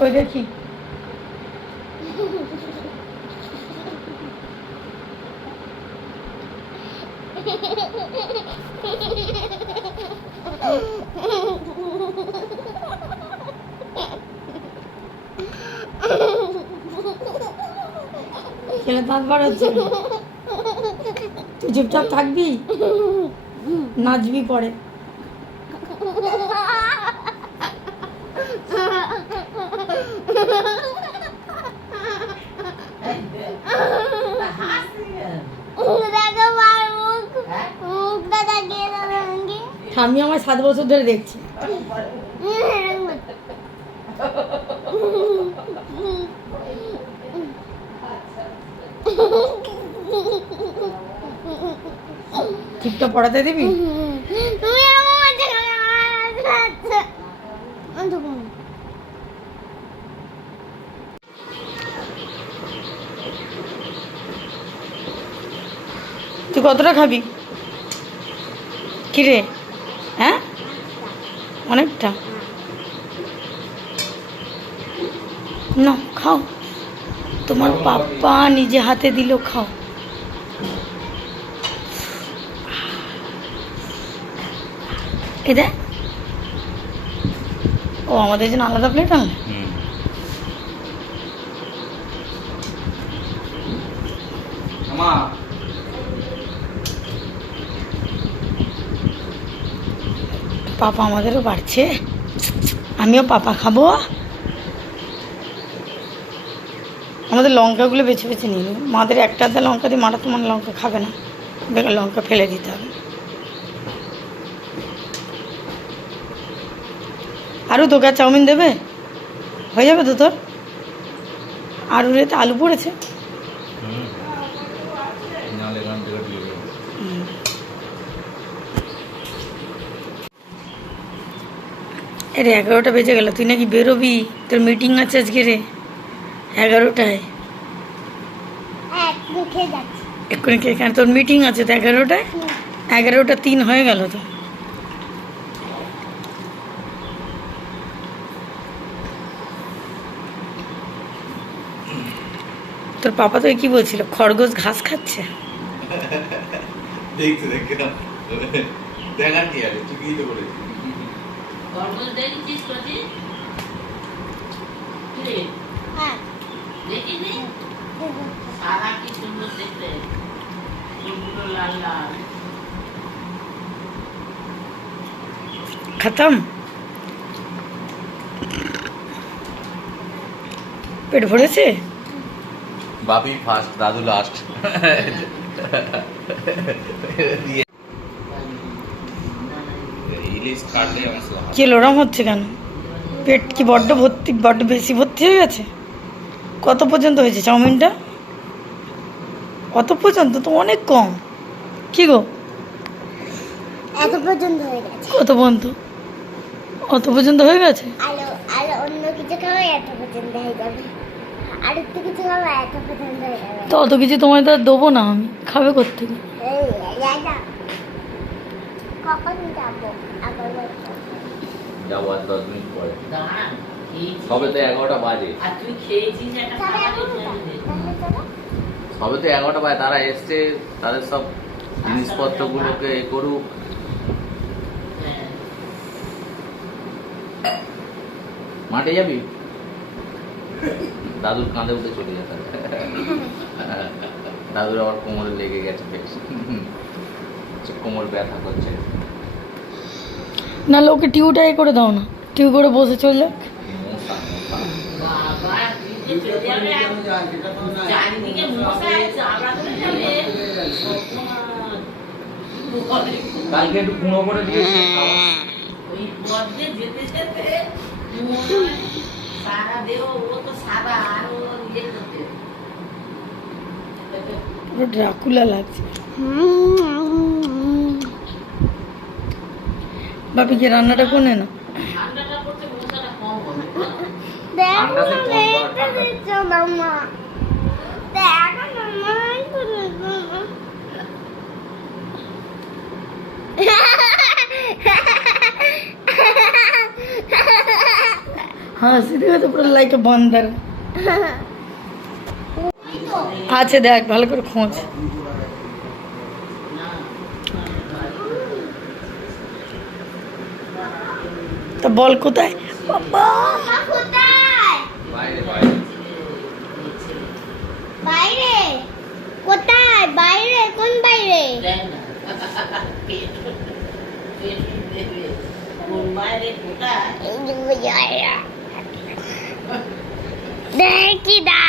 কই দেখি। ছেলে দাঁত বাড়াচ্ছে, তুই চুপচাপ থাকবি, নাচবি পরে। আমি আমার 7 বছর ধরে দেখছি। ঠিকটা পড়াতে দিবি? তুই কতটা খাবি? কিরে, হ্যাঁ অনেকটা না, খাও, তোমার পাপা নিজে হাতে দিল, খাও। এ দেখ, ও আমাদের জন্য আলাদা প্লেট আনলে। পাপা আমাদেরও বাড়ছে, আমিও পাপা খাবো। আমাদের লঙ্কাগুলো বেছে বেছে নিয়ে নেব, মাদের একটা আধা লঙ্কা দিয়ে মারা তোমার লঙ্কা খাবে না, বেকার লঙ্কা ফেলে দিতে হবে। আরও তোকে চাউমিন দেবে, হয়ে যাবে তো তোর? আর ওরেতে আলু পড়েছে। রে 11টা বেজে গেল, তুই নাকি বেরোবি, তোর মিটিং আছে আজকে রে 11টায়। এক্ষুনি কেন তোর মিটিং আছে তো 11টায়? 11টা 3 হয়ে গেল তো। তোর পাপা তো কি বলছিল, খরগোশ ঘাস খাচ্ছে। দেখার কি আছে, ঠিকই তো বলেছিস। খরগোশ দেখেছিস কচি? হ্যাঁ দেখিনি, সারা কি সুন্দর দেখতে, ফুলগুলো লাল লাল। খতম, পেট ভরেছে। বাপি ফার্স্ট, দাদু লাস্ট। কি ওরম হচ্ছে কেন? পেট কি বড্ড ভর্তি, বড্ড বেশি ভর্তি হয়ে গেছে? কত পর্যন্ত হয়েছে চাউমিনটা? কত পর্যন্ত? তো অনেক কম। কি গো, এত পর্যন্ত হয়ে গেছে? কত পর্যন্ত? অত পর্যন্ত হয়ে গেছে? আলো আলো অন্য কিছু খাওয়া এত পর্যন্ত হয়ে যাবে, আর একটু কিছু খাওয়া এত পর্যন্ত হয়ে যাবে। তো অত কিছু তোমায় তো আর দেবো না আমি, খাবে কোত্থেকে? কখন যাবো? আবার যাবো আর 10 মিনিট পরে। দাঁড়া, সবে তো 11টা বাজে। আর তুই খেয়েছিস একটা খাবার সবে তো 11টা বাজে, তারা এসছে, তাদের সব জিনিসপত্রগুলোকে এ করুক। মাঠে যাবি? দাদুর কাঁধে উঠে চলে যেতে হবে। দাদুর আবার কোমরে লেগে গেছে বেশ, কোমর ব্যথা করছে। না ওকে টিউটাই করে দাও না, টিউ করে বসে চললে। বাবা তুই যে চলে যাবে, চারিদিকে মশা আছে, আমরা তো যাবে। কালকে একটু কুঁড়ো করে দিয়েছি, ওই পথে যেতে যেতে সারা দেহ, ও তো সাদা, আর ও ইয়ে করতে পুরো ড্রাকুলা লাগছে। বাপিকে রান্নাটা করে না। ঠান্ডাটা পড়ছে, মশাটা কম হবে। দেখো মামা, দেখো মামা, হাসি দেখে তো পুরো লাইকে বন্দর আছে, দেখ ভালো করে খোঁজ। তা বল কোথায় বাবা? মামা কোথায়? বাইরে বাইরে বাইরে কোথায়? বাইরে কোন বাইরে? দেখ না পেট পেট দেবে কোন বাইরে কোথায় এই যে বুঝায়া দেখি দা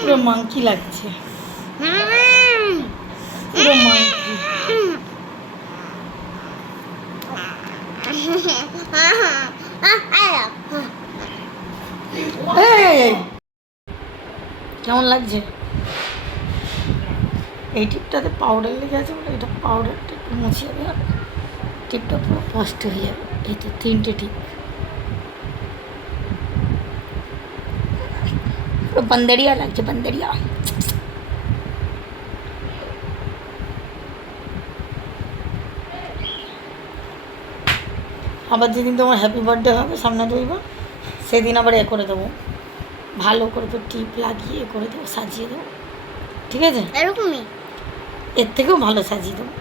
পুরো মাংকি লাগছে, পুরো মাংকি। এই, কেমন লাগছে? এই টিপটাতে পাউডার লেগে আছে বলে এটা পাউডারটা একটু মুছে যাবে, আর টিপটা পুরো ফাস্ট হয়ে যাবে। এই তো 3টে টিপ, পুরো বন্দরিয়া লাগছে, বন্দরিয়া। আবার যেদিন তোমার হ্যাপি বার্থডে হবে সামনে রইবা, সেদিন আবার এ করে দেবো, ভালো করে তো টিপ লাগিয়ে এ করে দেবো, সাজিয়ে দেবো, ঠিক আছে? এরকমই এর থেকেও ভালো সাজিয়ে দেবো।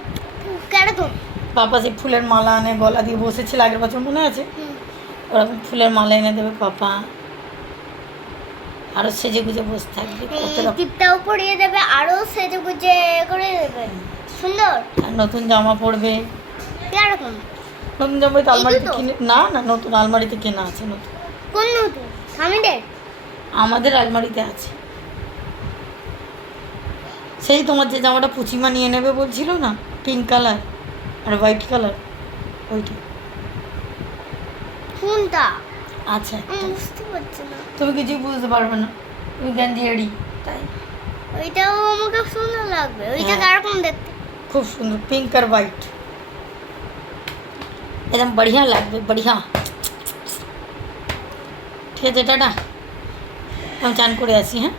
কেরকম? পাপা সেই ফুলের মালা এনে গলা দিয়ে বসেছিল আগের বছর, মনে আছে? ওরকম ফুলের মালা এনে দেবে পাপা, আরও সেজে গুজে বসে থাকবে, কত রকম। টিপটাও পরিয়ে দেবে, আরো সেজে গুজে করে দেবে, সুন্দর। আর নতুন জামা পরবে। কেরকম? নতুন জামা তো এই আলমারিতে দুটো? কিনে, না না, নতুন আলমারিতে কেনা আছে নতুন, কোন নতুন? স্বামীদের? আমাদের আলমারিতে আছে। সেই তোমার যে জামাটা পুচিমা নিয়ে নেবে বলছিল না, পিঙ্ক কালার আর হোয়াইট কালার, ওইটা কোনটা? আচ্ছা। আমি বুঝতে পারছি না। তুমি কিছুই বুঝতে পারবে না, তুমি গ্যাঞ্জিয়ারি, তাই ওইটাও আমাকে সুন্দর লাগবে। ওইটা হ্যাঁ। কেরকম দেখতে? খুব সুন্দর, পিঙ্ক আর হোয়াইট, একদম बढ़िया লাগবে, बढ़िया। ঠিক আছে, টাটা, আমি চান করে আসি, হ্যাঁ।